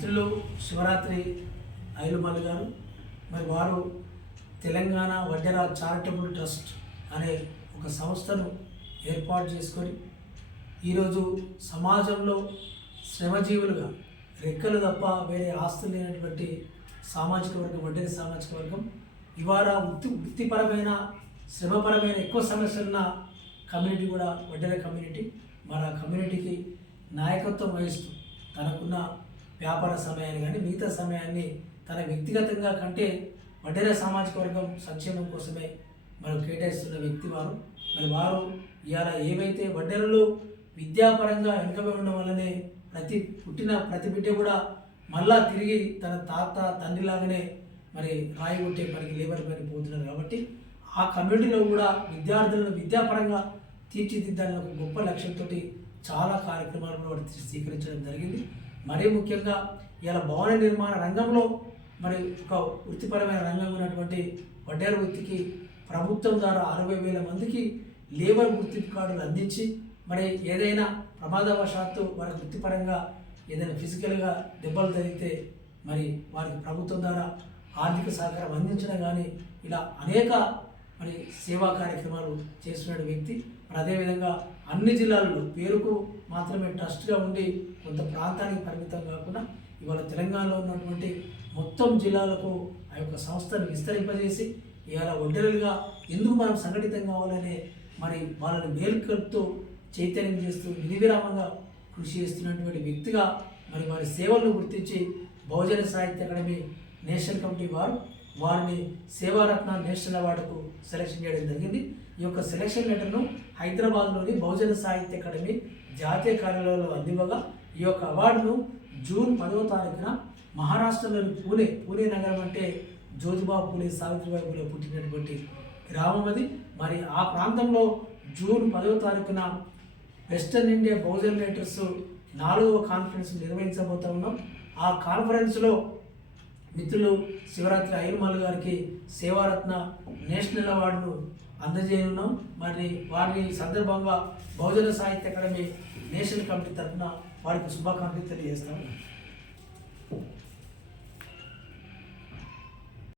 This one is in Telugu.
మిత్రులు శివరాత్రి ఐలుమల్లి గారు మరి వారు తెలంగాణ వడ్డెర చారిటబుల్ ట్రస్ట్ అనే ఒక సంస్థను ఏర్పాటు చేసుకొని ఈరోజు సమాజంలో శ్రమజీవులుగా రెక్కలు తప్ప వేరే ఆస్తులు లేనటువంటి సామాజిక వర్గం వడ్డెర సామాజిక వర్గం ఇవాళ వృత్తిపరమైన శ్రమపరమైన ఎక్కువ సమస్యలున్న కమ్యూనిటీ కూడా వడ్డెర కమ్యూనిటీ. మన కమ్యూనిటీకి నాయకత్వం వహిస్తూ తనకున్న వ్యాపార సమయాన్ని కానీ మిగతా సమయాన్ని తన వ్యక్తిగతంగా కంటే వడ్డెర సామాజిక వర్గం సంక్షేమం కోసమే మనం కేటాయిస్తున్న వ్యక్తి వారు. మరి వారు ఇవాళ ఏవైతే వడ్డెరలు విద్యాపరంగా వెనుకబడి ఉండడం వల్లనే ప్రతి బిడ్డ కూడా మళ్ళా తిరిగి తన తాత తండ్రిలాగానే మరి రాయి కొట్టే పనికి లేబర్ పని పోతున్నారు. కాబట్టి ఆ కమ్యూనిటీలో కూడా విద్యార్థులను విద్యాపరంగా తీర్చిదిద్దాలని ఒక గొప్ప లక్ష్యంతో చాలా కార్యక్రమాలు కూడా స్వీకరించడం జరిగింది. మరీ ముఖ్యంగా ఇలా భవన నిర్మాణ రంగంలో మరి ఒక వృత్తిపరమైన రంగం ఉన్నటువంటి వడ్డెర వృత్తికి ప్రభుత్వం ద్వారా 60,000 మందికి లేబర్ గుర్తింపు కార్డులు అందించి మరి ఏదైనా ప్రమాదవశాత్తు వారికి వృత్తిపరంగా ఏదైనా ఫిజికల్గా దెబ్బలు తగిలితే మరి వారికి ప్రభుత్వం ద్వారా ఆర్థిక సహకారం అందించడం కానీ ఇలా అనేక మరి సేవా కార్యక్రమాలు చేస్తున్న వ్యక్తి. మరి అదేవిధంగా అన్ని జిల్లాల్లో పేరుకు మాత్రమే ట్రస్ట్గా ఉండి కొంత ప్రాంతానికి పరిమితం కాకుండా ఇవాళ తెలంగాణలో ఉన్నటువంటి మొత్తం జిల్లాలకు ఆ యొక్క సంస్థను విస్తరింపజేసి ఇవాళ వడ్డెరలుగా ఎందుకు మనం సంఘటితం కావాలనే మరి వాళ్ళని మేల్కొల్పుతూ చైతన్యం చేస్తూ నిర్విరామంగా కృషి చేస్తున్నటువంటి వ్యక్తిగా మరి వారి సేవలను గుర్తించి బహుజన సాహిత్య అకాడమీ నేషనల్ కమిటీ వారిని సేవారత్న నేషనల్ అవార్డుకు సెలెక్షన్ చేయడం జరిగింది. ఈ యొక్క సెలెక్షన్ లెటర్ను హైదరాబాద్లోని బహుజన సాహిత్య అకాడమీ జాతీయ కార్యాలయంలో అందివ్వగా ఈ యొక్క అవార్డును జూన్ 10వ తారీఖున మహారాష్ట్రలోని పూణే నగరం అంటే జ్యోతిబా పూలే సావిత్రిబాయి పూలే పుట్టినటువంటి గ్రామం అది. మరి ఆ ప్రాంతంలో జూన్ 10వ తారీఖున వెస్టర్న్ ఇండియా బహుజన రైటర్స్ 4వ కాన్ఫరెన్స్ నిర్వహించబోతా ఉన్నాం. ఆ కాన్ఫరెన్స్లో మిత్రులు శివరాత్రి ఐలుమల్లి గారికి సేవారత్న నేషనల్ అవార్డును అందజేయనున్నాం. మరి వారిని సందర్భంగా బహుజన సాహిత్య అకాడమీ నేషనల్ కమిటీ తరఫున వారికి శుభాకాంక్షలు తెలియజేస్తాము.